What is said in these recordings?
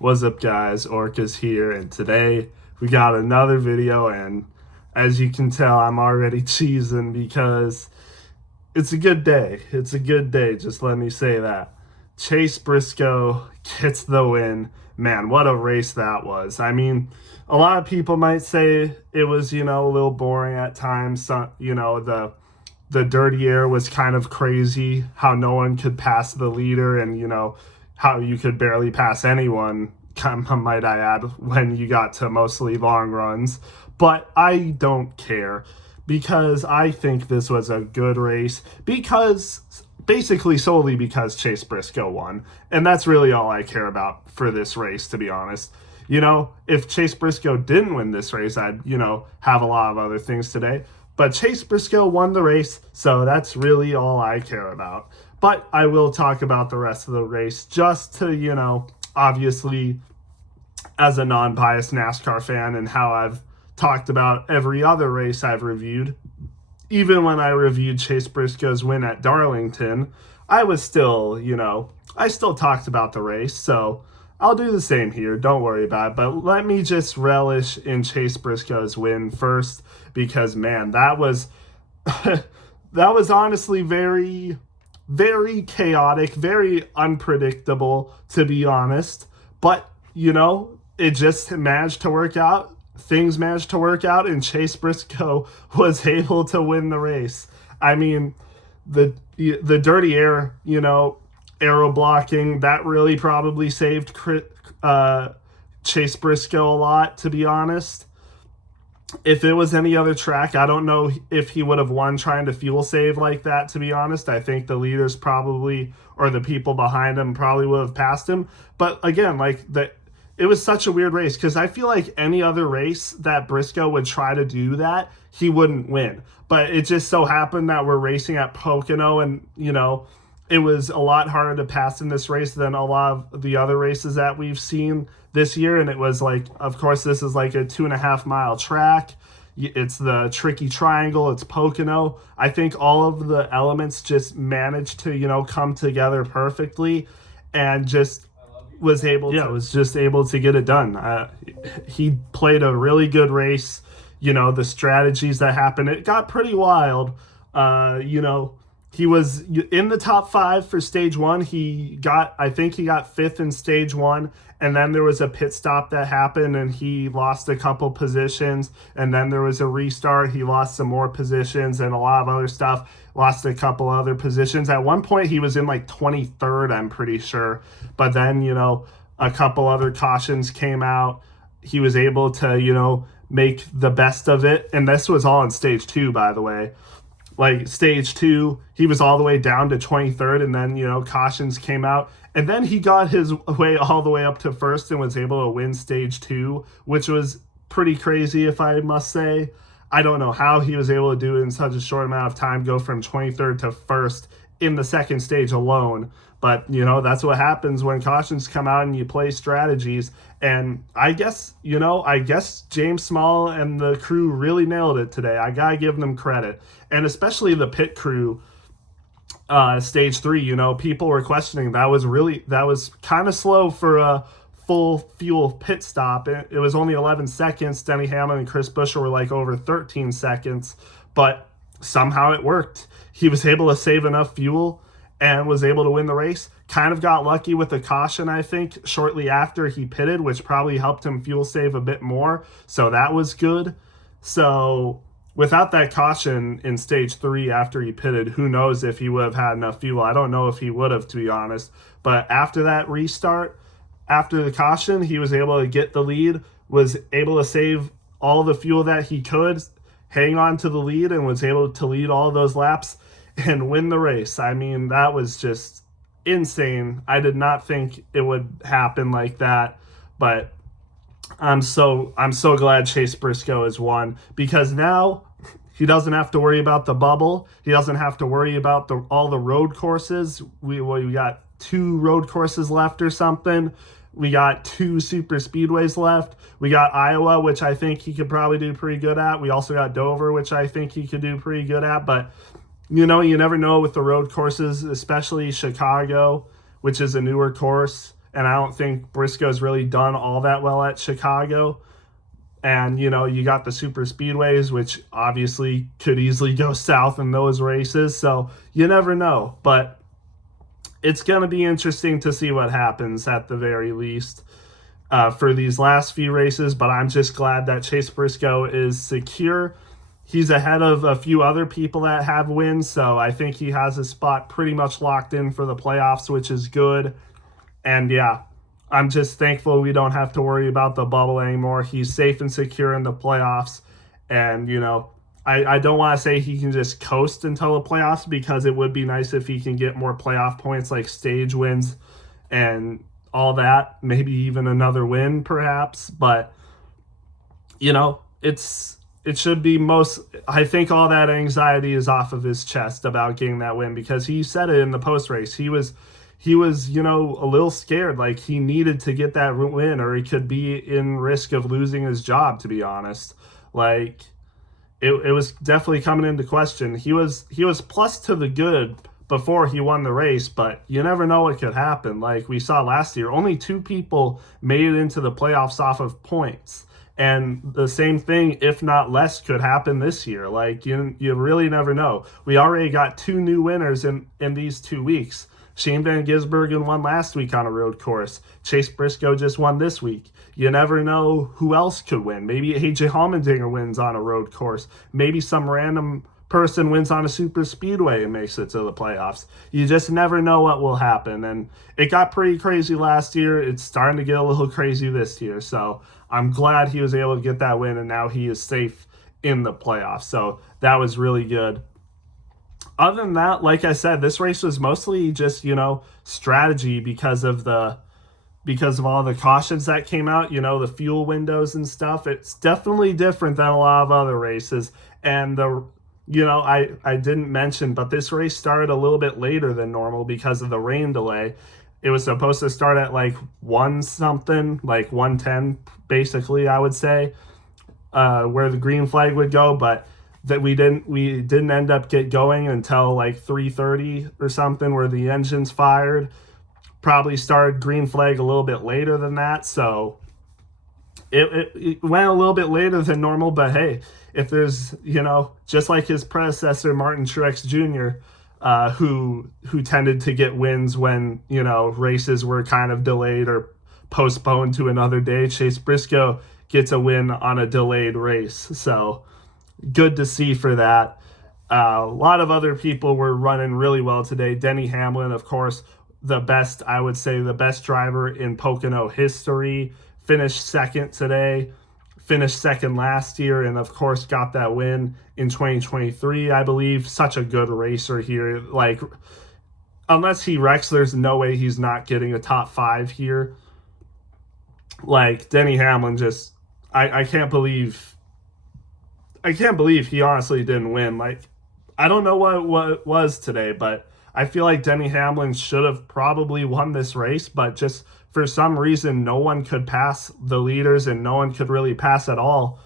What's up, guys? Orca's here, and today we got another video, and as you can tell, I'm already cheesing because it's a good day. It's a good day, just let me say that. Chase Briscoe gets the win. Man, what a race that was. I mean, a lot of people might say it was, a little boring at times. The dirty air was kind of crazy, how no one could pass the leader, and how you could barely pass anyone, might I add, when you got to mostly long runs. But I don't care because I think this was a good race basically solely because Chase Briscoe won. And that's really all I care about for this race, to be honest. If Chase Briscoe didn't win this race, I'd, have a lot of other things today. But Chase Briscoe won the race, so that's really all I care about. But I will talk about the rest of the race just to, obviously, as a non-biased NASCAR fan and how I've talked about every other race I've reviewed. Even when I reviewed Chase Briscoe's win at Darlington, I was still, I still talked about the race, so I'll do the same here. Don't worry about it. But let me just relish in Chase Briscoe's win first, because man, that was that was honestly very, very chaotic, very unpredictable, to be honest. But it just managed to work out. Things managed to work out, and Chase Briscoe was able to win the race. I mean, the dirty air, aero blocking, that really probably saved Chase Briscoe a lot, to be honest. If it was any other track, I don't know if he would have won trying to fuel save like that, to be honest. I think the leaders probably, or the people behind him probably would have passed him. But again, it was such a weird race because I feel like any other race that Briscoe would try to do that, he wouldn't win. But it just so happened that we're racing at Pocono, and, it was a lot harder to pass in this race than a lot of the other races that we've seen this year. And it was of course, this is like a 2.5 mile track. It's the tricky triangle. It's Pocono. I think all of the elements just managed to, come together perfectly, and just was able to get it done. He played a really good race. The strategies that happened, it got pretty wild. He was in the top 5 for stage 1. I think he got 5th in stage 1, and then there was a pit stop that happened and he lost a couple positions, and then there was a restart. He lost some more positions and a lot of other stuff, lost a couple other positions. At one point he was in 23rd, I'm pretty sure, but then, a couple other cautions came out. He was able to, make the best of it, and this was all in stage 2, by the way. Stage 2, he was all the way down to 23rd, and then, cautions came out. And then he got his way all the way up to first and was able to win stage 2, which was pretty crazy, if I must say. I don't know how he was able to do it in such a short amount of time, go from 23rd to first in the second stage alone. But, that's what happens when cautions come out and you play strategies. And I guess James Small and the crew really nailed it today. I got to give them credit. And especially the pit crew, stage 3, people were questioning. That was kind of slow for a full fuel pit stop. It was only 11 seconds. Denny Hamlin and Chris Buescher were over 13 seconds. But somehow it worked. He was able to save enough fuel and was able to win the race. Kind of got lucky with the caution, I think, shortly after he pitted, which probably helped him fuel save a bit more. So that was good. So without that caution in stage 3 after he pitted, who knows if he would have had enough fuel. I don't know if he would have, to be honest. But after that restart, after the caution, he was able to get the lead, was able to save all the fuel that he could, hang on to the lead, and was able to lead all of those laps and win the race. I mean, that was just insane. I did not think it would happen like that, but I'm so glad Chase Briscoe has won, because now he doesn't have to worry about the bubble. He doesn't have to worry about all the road courses. We got 2 road courses left or something. We got 2 super speedways left. We got Iowa, which I think he could probably do pretty good at. We also got Dover, which I think he could do pretty good at, but you never know with the road courses, especially Chicago, which is a newer course. and I don't think Briscoe's really done all that well at Chicago. And, you know, you got the super speedways, which obviously could easily go south in those races. So you never know. But it's going to be interesting to see what happens at the very least for these last few races. But I'm just glad that Chase Briscoe is secure. He's ahead of a few other people that have wins. So I think he has his spot pretty much locked in for the playoffs, which is good. And yeah, I'm just thankful we don't have to worry about the bubble anymore. He's safe and secure in the playoffs. And, you know, I don't want to say he can just coast until the playoffs, because it would be nice if he can get more playoff points like stage wins and all that. Maybe even another win, perhaps. But, you know, it should be I think all that anxiety is off of his chest about getting that win, because he said it in the post race. He was, you know, a little scared. Like, he needed to get that win or he could be in risk of losing his job, to be honest. Like, it was definitely coming into question. He was plus to the good before he won the race, but you never know what could happen. Like we saw last year, only 2 people made it into the playoffs off of points. And the same thing, if not less, could happen this year. Like, you really never know. We already got 2 new winners in these 2 weeks. Shane Van Gisbergen won last week on a road course. Chase Briscoe just won this week. You never know who else could win. Maybe AJ Allmendinger wins on a road course. Maybe some random person wins on a super speedway and makes it to the playoffs. You just never know what will happen. And it got pretty crazy last year. It's starting to get a little crazy this year. So I'm glad he was able to get that win, and now he is safe in the playoffs. So that was really good. Other than that, like I said, this race was mostly just, you know, strategy because of all the cautions that came out, you know, the fuel windows and stuff. It's definitely different than a lot of other races. And I didn't mention, but this race started a little bit later than normal because of the rain delay. It was supposed to start at like 1:10, basically, I would say, where the green flag would go, but that we didn't end up get going until like 3:30 or something, where the engines fired. Probably started green flag a little bit later than that, so it went a little bit later than normal. But hey, if there's, you know, just like his predecessor Martin Truex Jr., who tended to get wins when, you know, races were kind of delayed or postponed to another day, Chase Briscoe gets a win on a delayed race. So good to see for that. A lot of other people were running really well today. Denny Hamlin, of course, the best driver in Pocono history, finished second today, finished second last year, and of course got that win in 2023, I believe. Such a good racer here. Like, unless he wrecks, there's no way he's not getting a top 5 here. Like, Denny Hamlin just, I can't believe he honestly didn't win. Like, I don't know what it was today, but I feel like Denny Hamlin should have probably won this race, but just for some reason, no one could pass the leaders, and no one could really pass at all.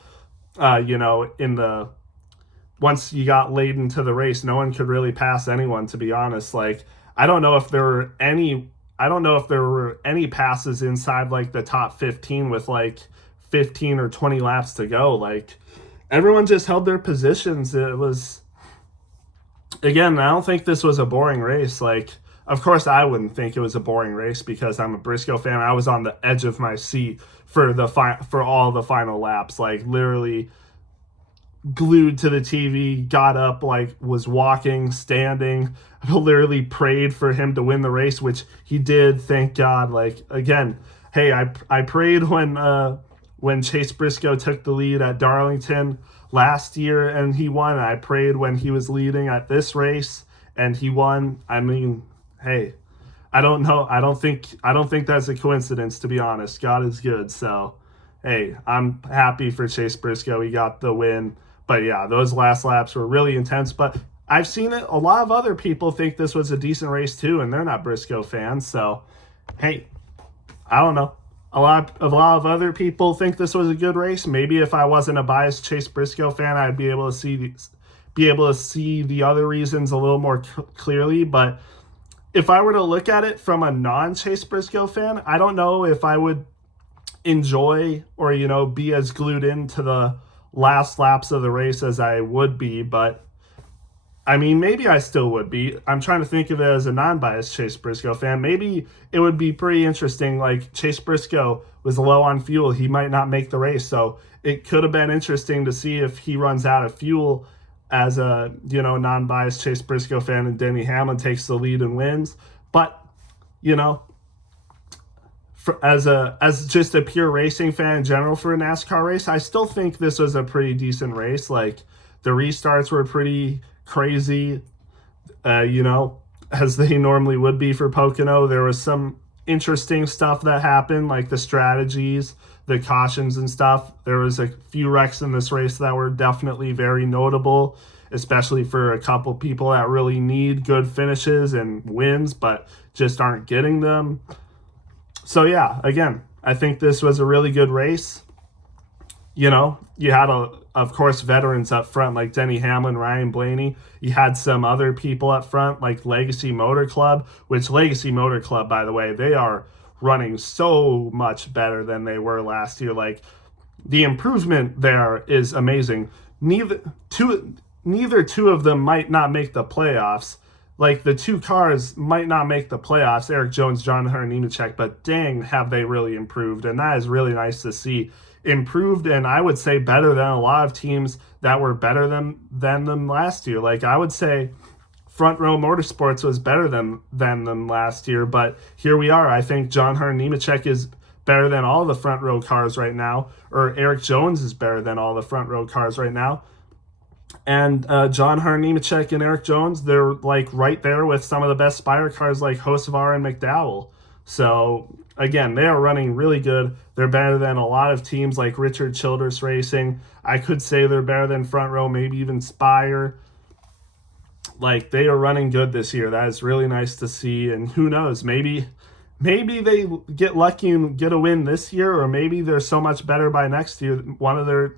Once you got late into the race, no one could really pass anyone, to be honest. Like, I don't know if there were any passes inside like the top 15 with like 15 or 20 laps to go. Like, everyone just held their positions. It was, again, I don't think this was a boring race. Like, of course, I wouldn't think it was a boring race because I'm a Briscoe fan. I was on the edge of my seat for all the final laps. Like, literally glued to the TV, got up, like, was walking, standing, literally prayed for him to win the race, which he did, thank God. Like, again, hey, I prayed when Chase Briscoe took the lead at Darlington last year and he won. I prayed when he was leading at this race and he won. I mean, hey, I don't know. I don't think that's a coincidence, to be honest. God is good. So, hey, I'm happy for Chase Briscoe. He got the win. But yeah, those last laps were really intense. But I've seen it. A lot of other people think this was a decent race too, and they're not Briscoe fans. So, hey, I don't know. A lot of other people think this was a good race. Maybe if I wasn't a biased Chase Briscoe fan, I'd be able to see the other reasons a little more clearly. But if I were to look at it from a non-Chase Briscoe fan, I don't know if I would enjoy or, be as glued into the last laps of the race as I would be, but I mean, maybe I still would be. I'm trying to think of it as a non-biased Chase Briscoe fan. Maybe it would be pretty interesting. Like, Chase Briscoe was low on fuel. He might not make the race. So it could have been interesting to see if he runs out of fuel as a, non-biased Chase Briscoe fan and Denny Hamlin takes the lead and wins. But, as just a pure racing fan in general for a NASCAR race, I still think this was a pretty decent race. Like, the restarts were pretty crazy, as they normally would be for Pocono. There was some interesting stuff that happened, like the strategies, the cautions and stuff. There was a few wrecks in this race that were definitely very notable, especially for a couple people that really need good finishes and wins, but just aren't getting them. So yeah, again, I think this was a really good race. You had, of course, veterans up front like Denny Hamlin, Ryan Blaney. You had some other people up front like Legacy Motor Club, which Legacy Motor Club, by the way, they are running so much better than they were last year. Like, the improvement there is amazing. Neither two of them might not make the playoffs. Like, the two cars might not make the playoffs, Eric Jones, John Hunter Nemechek, but dang, have they really improved. And that is really nice to see. Improved, and I would say better than a lot of teams that were better than them last year. Like, I would say Front Row Motorsports was better than them last year, but here we are. I think John Hunter Nemechek is better than all the front row cars right now, or Eric Jones is better than all the front row cars right now. And John Hunter Nemechek and Eric Jones, they're like right there with some of the best Spire cars like Hocevar and McDowell. So again, they are running really good. They're better than a lot of teams like Richard Childress Racing. I could say they're better than Front Row, maybe even Spire. Like, they are running good this year. That is really nice to see. And who knows, maybe they get lucky and get a win this year, or maybe they're so much better by next year one of their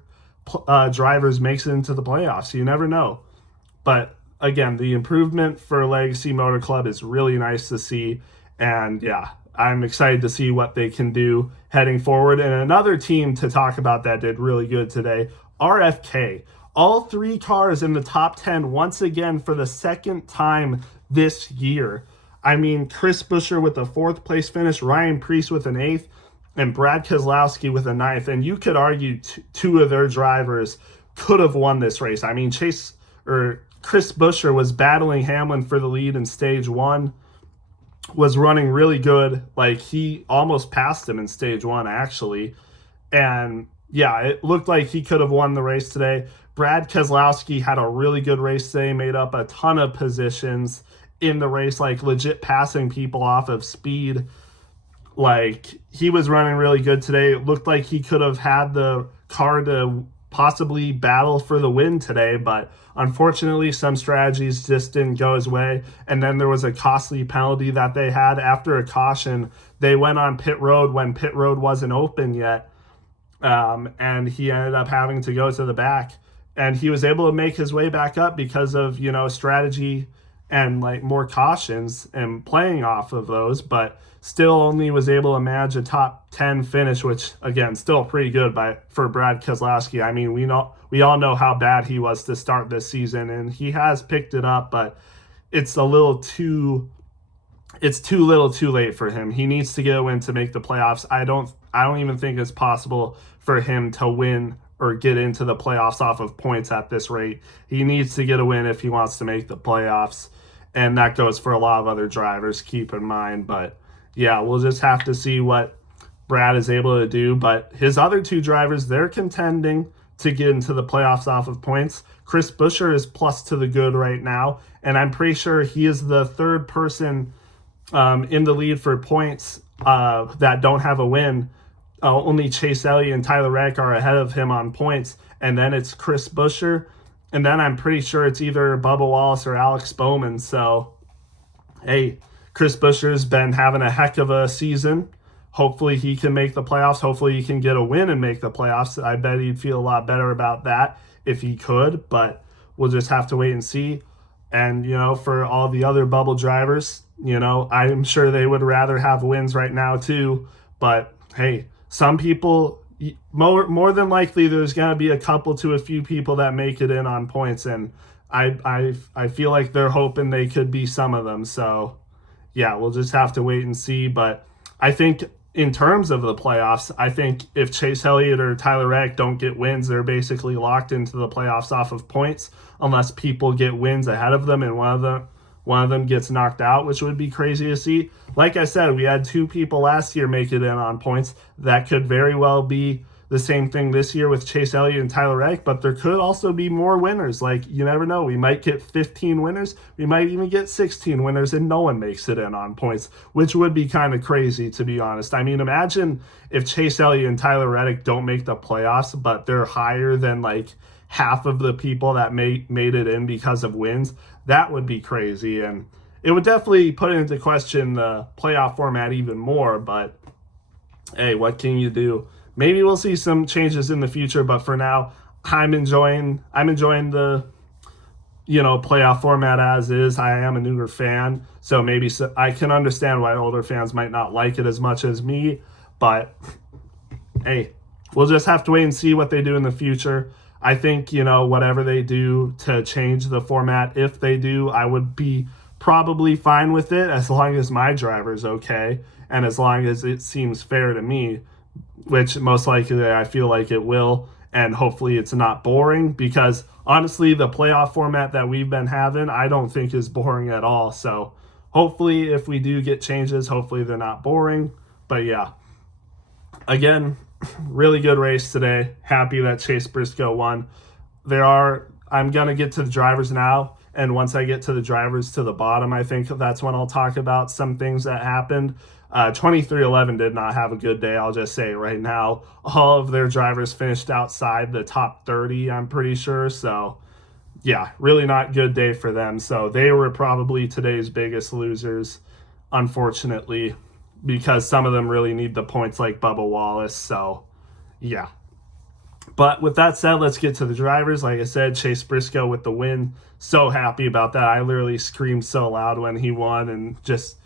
drivers makes it into the playoffs. You never know. But again, the improvement for Legacy Motor Club is really nice to see. And yeah, I'm excited to see what they can do heading forward. And another team to talk about that did really good today, RFK. All three cars in the top 10 once again for the second time this year. I mean, Chris Buescher with the 4th place finish, Ryan Preece with an 8th, and Brad Keselowski with a 9th. And you could argue two of their drivers could have won this race. I mean, Chris Buescher was battling Hamlin for the lead in stage 1. Was running really good. Like, he almost passed him in stage 1, actually. And yeah, it looked like he could have won the race today. Brad Keselowski had a really good race today, made up a ton of positions in the race, like legit passing people off of speed. Like, he was running really good today. It looked like he could have had the car to possibly battle for the win today, but unfortunately some strategies just didn't go his way. And then there was a costly penalty that they had after a caution. They went on pit road when pit road wasn't open yet, and he ended up having to go to the back, and he was able to make his way back up because of strategy and like more cautions and playing off of those, but still only was able to manage a top 10 finish, which again, still pretty good for Brad Keselowski. I mean, we all know how bad he was to start this season, and he has picked it up, but it's too little too late for him. He needs to get a win to make the playoffs. I don't even think it's possible for him to win or get into the playoffs off of points at this rate. He needs to get a win if he wants to make the playoffs. And that goes for a lot of other drivers, keep in mind. But yeah, we'll just have to see what Brad is able to do. But his other two drivers, they're contending to get into the playoffs off of points. Chris Buescher is plus to the good right now. And I'm pretty sure he is the third person in the lead for points that don't have a win. Only Chase Elliott and Tyler Reddick are ahead of him on points. And then it's Chris Buescher. And then I'm pretty sure it's either Bubba Wallace or Alex Bowman. So, hey, Chris Buescher's been having a heck of a season. Hopefully he can make the playoffs. Hopefully he can get a win and make the playoffs. I bet he'd feel a lot better about that if he could. But we'll just have to wait and see. And, for all the other bubble drivers, You know, I'm sure they would rather have wins right now too. But hey, some people, more than likely, there's going to be a couple to a few people that make it in on points, and I feel like they're hoping they could be some of them. So yeah, we'll just have to wait and see. But I think in terms of the playoffs, I think if Chase Elliott or Tyler Reddick don't get wins, they're basically locked into the playoffs off of points, unless people get wins ahead of them and one of them gets knocked out, which would be crazy to see. Like I said, we had 2 people last year make it in on points. That could very well be the same thing this year with Chase Elliott and Tyler Reddick, but there could also be more winners. Like, you never know. We might get 15 winners. We might even get 16 winners and no one makes it in on points, which would be kind of crazy, to be honest. I mean, imagine if Chase Elliott and Tyler Reddick don't make the playoffs, but they're higher than like half of the people that made it in because of wins. That would be crazy. And it would definitely put into question the playoff format even more. But hey, what can you do? Maybe we'll see some changes in the future, but for now, I'm enjoying the playoff format as is. I am a newer fan, so maybe I can understand why older fans might not like it as much as me. But hey, we'll just have to wait and see what they do in the future. I think whatever they do to change the format, if they do, I would be probably fine with it as long as my driver's okay and as long as it seems fair to me, which most likely I feel like it will, and hopefully it's not boring, because honestly, the playoff format that we've been having, I don't think is boring at all. So hopefully if we do get changes, hopefully they're not boring. But yeah, again, really good race today. Happy that Chase Briscoe won. I'm going to get to the drivers now, and once I get to the drivers to the bottom, I think that's when I'll talk about some things that happened. 2311 did not have a good day, I'll just say right now. All of their drivers finished outside the top 30, I'm pretty sure. So, yeah, really not good day for them. So they were probably today's biggest losers, unfortunately, because some of them really need the points like Bubba Wallace. So, yeah. But with that said, let's get to the drivers. Like I said, Chase Briscoe with the win. So happy about that. I literally screamed so loud when he won and just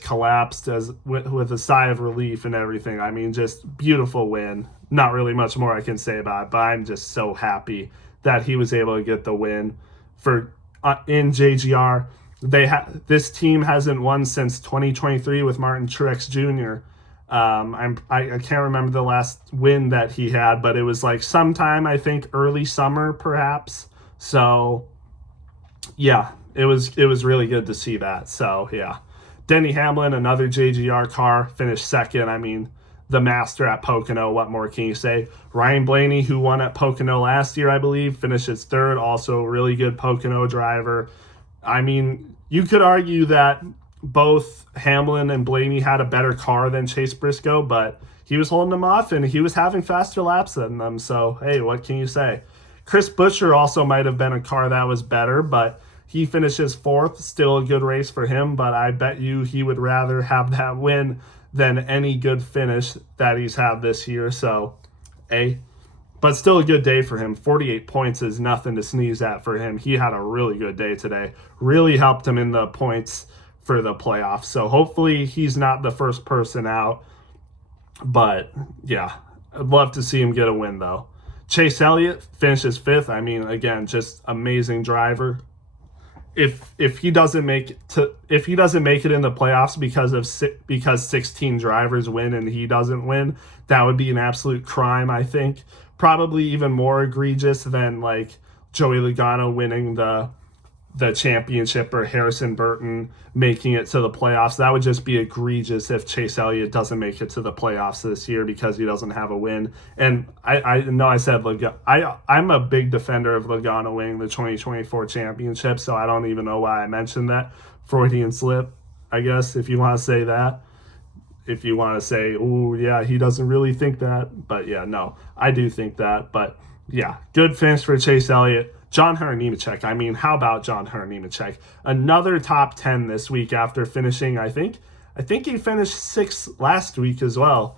collapsed with a sigh of relief and everything. I mean, just beautiful win. Not really much more I can say about it, but I'm just so happy that he was able to get the win in JGR. This team hasn't won since 2023 with Martin Truex Jr. I can't remember the last win that he had, but it was like sometime, I think early summer perhaps. So yeah, it was really good to see that. So yeah. Denny Hamlin, another JGR car, finished second. I mean, the master at Pocono, what more can you say? Ryan Blaney, who won at Pocono last year, I believe, finishes third. Also a really good Pocono driver. I mean, you could argue that both Hamlin and Blaney had a better car than Chase Briscoe, but he was holding them off and he was having faster laps than them. So, hey, what can you say? Chris Buescher also might have been a car that was better, but he finishes fourth. Still a good race for him, but I bet you he would rather have that win than any good finish that he's had this year. So, but still a good day for him. 48 points is nothing to sneeze at for him. He had a really good day today. Really helped him in the points for the playoffs. So hopefully he's not the first person out. But yeah, I'd love to see him get a win though. Chase Elliott finishes fifth. I mean, again, just amazing driver. If he doesn't make it in the playoffs because 16 drivers win and he doesn't win, that would be an absolute crime, I think. Probably even more egregious than like Joey Logano winning the championship or Harrison Burton making it to the playoffs. That would just be egregious if Chase Elliott doesn't make it to the playoffs this year because he doesn't have a win. And I know I said I'm a big defender of Logano winning the 2024 championship, so I don't even know why I mentioned that. Freudian slip, I guess, if you want to say that. If you want to say, oh, yeah, he doesn't really think that. But, yeah, no, I do think that. But, yeah, good finish for Chase Elliott. John Hunter Nemechek. I mean, how about John Hunter Nemechek? Another top 10 this week after finishing, I think he finished sixth last week as well.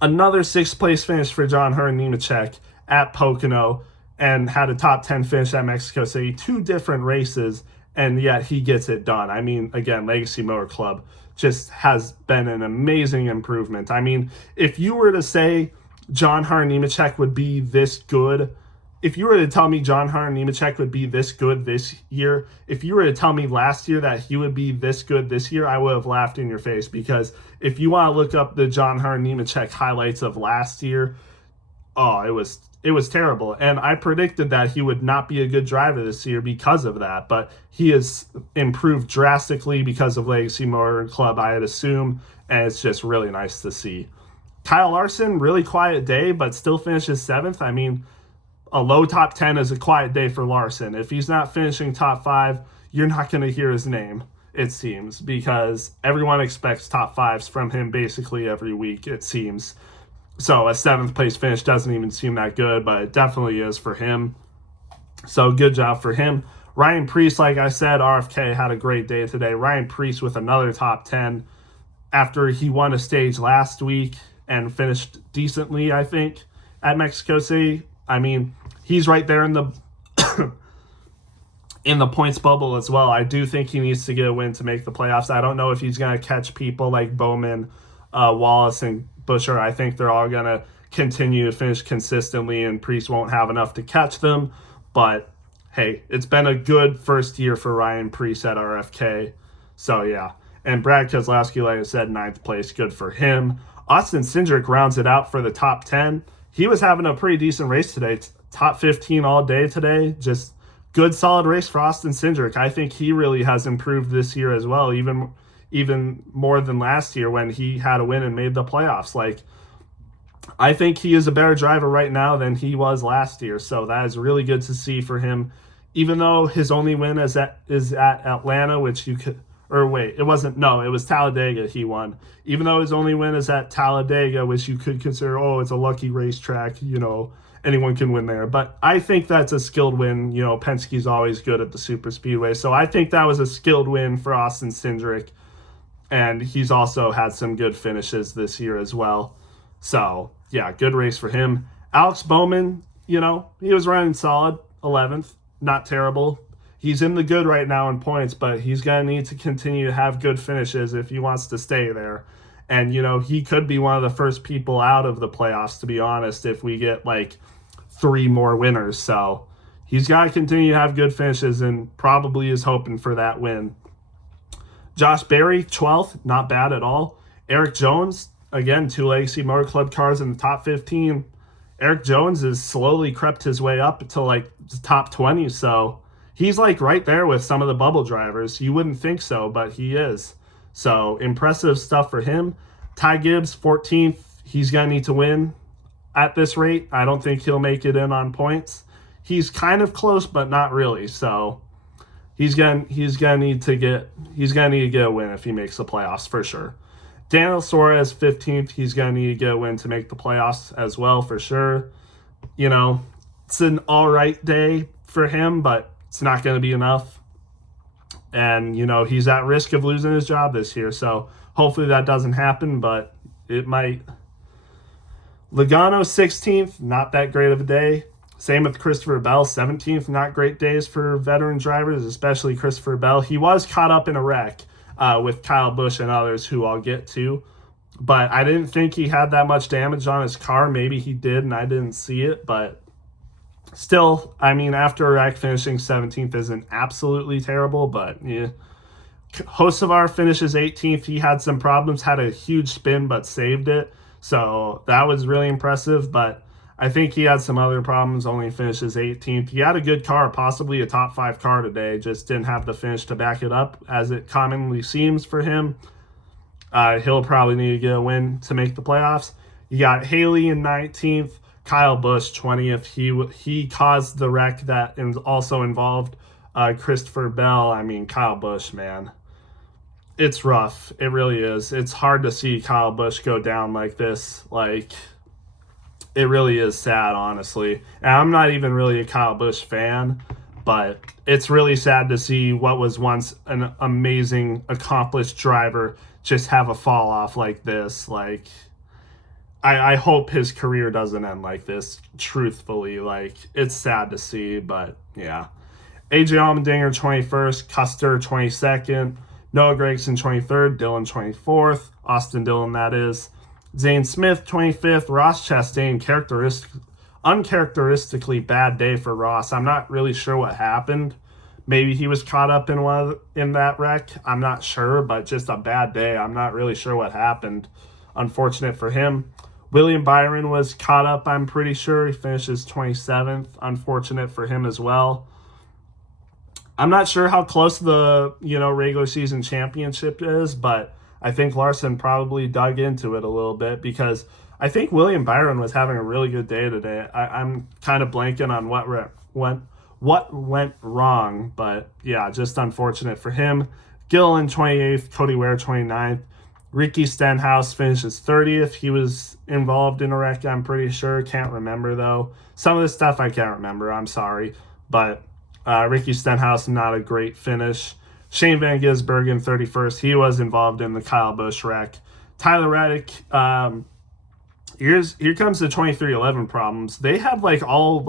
Another sixth place finish for John Hunter Nemechek at Pocono and had a top 10 finish at Mexico City. 2 different races and yet he gets it done. I mean, again, Legacy Motor Club just has been an amazing improvement. I mean, if you were to say John Hunter Nemechek would be this good, if you were to tell me John Hunter Nemechek would be this good this year, if you were to tell me last year that he would be this good this year, I would have laughed in your face, because if you want to look up the John Hunter Nemechek highlights of last year, oh, it was terrible. And I predicted that he would not be a good driver this year because of that, but he has improved drastically because of Legacy Motor Club, I would assume, and it's just really nice to see. Kyle Larson, really quiet day, but still finishes 7th. I mean, a low top 10 is a quiet day for Larson. If he's not finishing top 5, you're not going to hear his name, it seems, because everyone expects top 5s from him basically every week, it seems. So a 7th place finish doesn't even seem that good, but it definitely is for him. So good job for him. Ryan Preece, like I said, RFK had a great day today. Ryan Preece with another top 10 after he won a stage last week and finished decently, I think, at Mexico City. I mean, he's right there in the in the points bubble as well. I do think he needs to get a win to make the playoffs. I don't know if he's going to catch people like Bowman, Wallace, and Busher. I think they're all going to continue to finish consistently, and Preece won't have enough to catch them. But, hey, it's been a good first year for Ryan Preece at RFK. So, yeah. And Brad Keselowski, like I said, 9th place. Good for him. Austin Cindric rounds it out for the top 10. He was having a pretty decent race today. Top 15 all day today. Just good, solid race for Austin Cindric. I think he really has improved this year as well, even more than last year when he had a win and made the playoffs. Like, I think he is a better driver right now than he was last year. So that is really good to see for him. Even though his only win is at Atlanta, which you could... Or wait, it was Talladega he won. Even though his only win is at Talladega, which you could consider, it's a lucky racetrack, anyone can win there. But I think that's a skilled win. Penske's always good at the super speedway. So I think that was a skilled win for Austin Cindric. And he's also had some good finishes this year as well. So, yeah, good race for him. Alex Bowman, he was running solid, 11th. Not terrible. He's in the good right now in points, but he's going to need to continue to have good finishes if he wants to stay there. And, he could be one of the first people out of the playoffs, to be honest, if we get, 3 more winners. So he's got to continue to have good finishes and probably is hoping for that win. Josh Berry, 12th, not bad at all. Eric Jones, again, 2 Legacy Motor Club cars in the top 15. Eric Jones has slowly crept his way up to, the top 20, so... He's right there with some of the bubble drivers. You wouldn't think so, but he is. So impressive stuff for him. Ty Gibbs, 14th. He's going to need to win at this rate. I don't think he'll make it in on points. He's kind of close, but not really. So he's gonna need to get a win if he makes the playoffs for sure. Daniel Suarez, 15th. He's going to need to get a win to make the playoffs as well for sure. It's an all right day for him, but it's not going to be enough. And, he's at risk of losing his job this year. So hopefully that doesn't happen, but it might. Logano, 16th, not that great of a day. Same with Christopher Bell, 17th. Not great days for veteran drivers, especially Christopher Bell. He was caught up in a wreck with Kyle Busch and others who I'll get to. But I didn't think he had that much damage on his car. Maybe he did and I didn't see it, but... Still, I mean, after a wreck, finishing 17th isn't absolutely terrible, but yeah. Hocevar finishes 18th. He had some problems, had a huge spin, but saved it. So that was really impressive, but I think he had some other problems, only finishes 18th. He had a good car, possibly a top 5 car today, just didn't have the finish to back it up, as it commonly seems for him. He'll probably need to get a win to make the playoffs. You got Haley in 19th. Kyle Busch, 20th. He caused the wreck that also involved Christopher Bell. I mean, Kyle Busch, man. It's rough. It really is. It's hard to see Kyle Busch go down like this. It really is sad, honestly. And I'm not even really a Kyle Busch fan, but it's really sad to see what was once an amazing, accomplished driver just have a fall off like this. I hope his career doesn't end like this, truthfully. It's sad to see, but yeah. AJ Allmendinger 21st, Custer 22nd, Noah Gragson 23rd, Dillon 24th, Austin Dillon that is, Zane Smith 25th, Ross Chastain uncharacteristically bad day for Ross. I'm not really sure what happened. Maybe he was caught up in that wreck. I'm not sure, but just a bad day. I'm not really sure what happened. Unfortunate for him. William Byron was caught up, I'm pretty sure. He finishes 27th. Unfortunate for him as well. I'm not sure how close the, regular season championship is, but I think Larson probably dug into it a little bit because I think William Byron was having a really good day today. I'm kind of blanking on what went wrong, but yeah, just unfortunate for him. Gilliland 28th, Cody Ware 29th. Ricky Stenhouse finishes 30th. He was involved in a wreck, I'm pretty sure. Can't remember, though. Some of the stuff I can't remember. I'm sorry. But Ricky Stenhouse, not a great finish. Shane Van Gisbergen, 31st. He was involved in the Kyle Busch wreck. Tyler Reddick, here comes the 2311 problems. They have, all,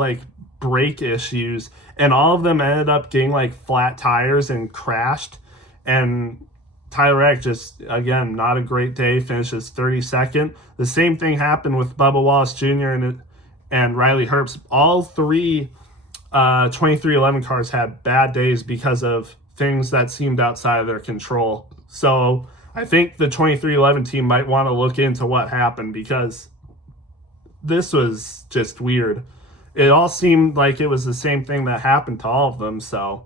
brake issues, and all of them ended up getting, flat tires and crashed. And Tyler Reddick just, again, not a great day, finishes 32nd. The same thing happened with Bubba Wallace Jr. and Riley Herbst. All three 2311 cars had bad days because of things that seemed outside of their control. So I think the 2311 team might want to look into what happened because this was just weird. It all seemed like it was the same thing that happened to all of them. So,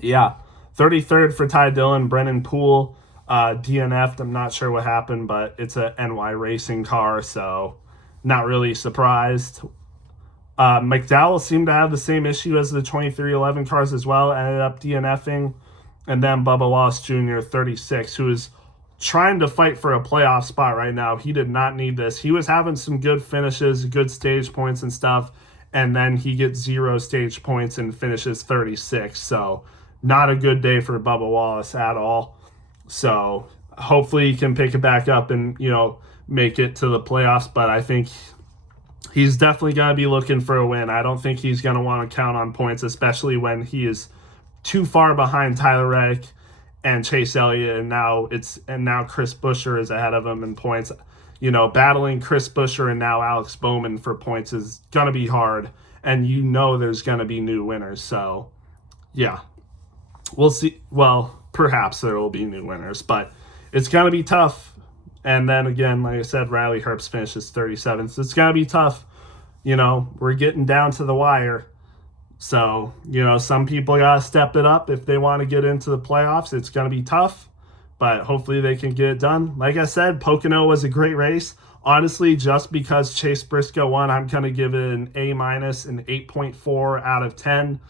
yeah. 33rd for Ty Dillon, Brennan Poole, DNF'd. I'm not sure what happened, but it's a NY racing car, so not really surprised. McDowell seemed to have the same issue as the 2311 cars as well, ended up DNFing. And then Bubba Wallace Jr., 36, who is trying to fight for a playoff spot right now. He did not need this. He was having some good finishes, good stage points and stuff, and then he gets 0 stage points and finishes 36. So not a good day for Bubba Wallace at all. So hopefully he can pick it back up and, make it to the playoffs. But I think he's definitely going to be looking for a win. I don't think he's going to want to count on points, especially when he is too far behind Tyler Reddick and Chase Elliott, and now Chris Buescher is ahead of him in points. Battling Chris Buescher and now Alex Bowman for points is going to be hard, and there's going to be new winners. So, yeah, we'll see. Well, perhaps there will be new winners, but it's going to be tough. And then again, like I said, Riley Herbst finishes 37th. So it's going to be tough. We're getting down to the wire. So, some people got to step it up if they want to get into the playoffs. It's going to be tough, but hopefully they can get it done. Like I said, Pocono was a great race. Honestly, just because Chase Briscoe won, I'm going to give it an A-, an 8.4 out of 10.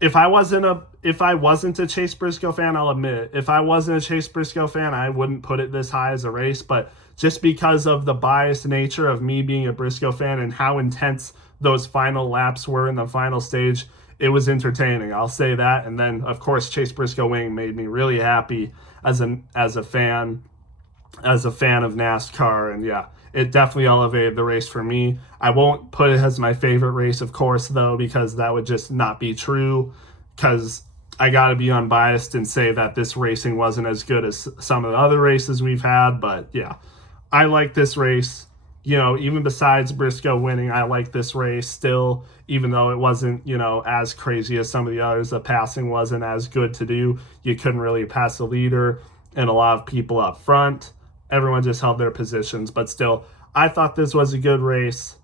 If I wasn't a Chase Briscoe fan, I'll admit it. If I wasn't a Chase Briscoe fan, I wouldn't put it this high as a race. But just because of the biased nature of me being a Briscoe fan and how intense those final laps were in the final stage, it was entertaining. I'll say that. And then, of course, Chase Briscoe winning made me really happy as a fan of NASCAR. And yeah, it definitely elevated the race for me. I won't put it as my favorite race, of course, though, because that would just not be true. Because I got to be unbiased and say that this racing wasn't as good as some of the other races we've had. But yeah, I like this race. Even besides Briscoe winning, I like this race still, even though it wasn't, as crazy as some of the others. The passing wasn't as good to do. You couldn't really pass the leader and a lot of people up front. Everyone just held their positions. But still, I thought this was a good race.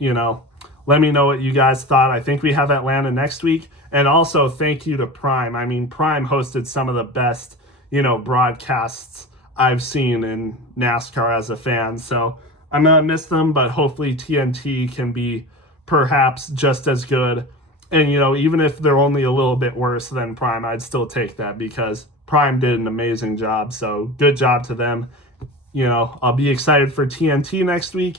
Let me know what you guys thought. I think we have Atlanta next week. And also, thank you to Prime. I mean, Prime hosted some of the best, broadcasts I've seen in NASCAR as a fan. So I'm going to miss them, but hopefully TNT can be perhaps just as good. And, even if they're only a little bit worse than Prime, I'd still take that because Prime did an amazing job. So good job to them. I'll be excited for TNT next week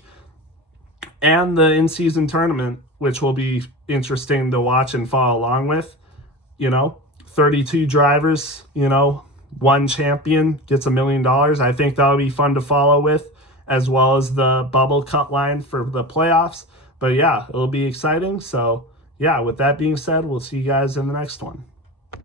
and the in-season tournament, which will be interesting to watch and follow along with. 32 drivers, one champion gets $1 million. I think that'll be fun to follow with, as well as the bubble cut line for the playoffs. But yeah, it'll be exciting. So yeah, with that being said, we'll see you guys in the next one.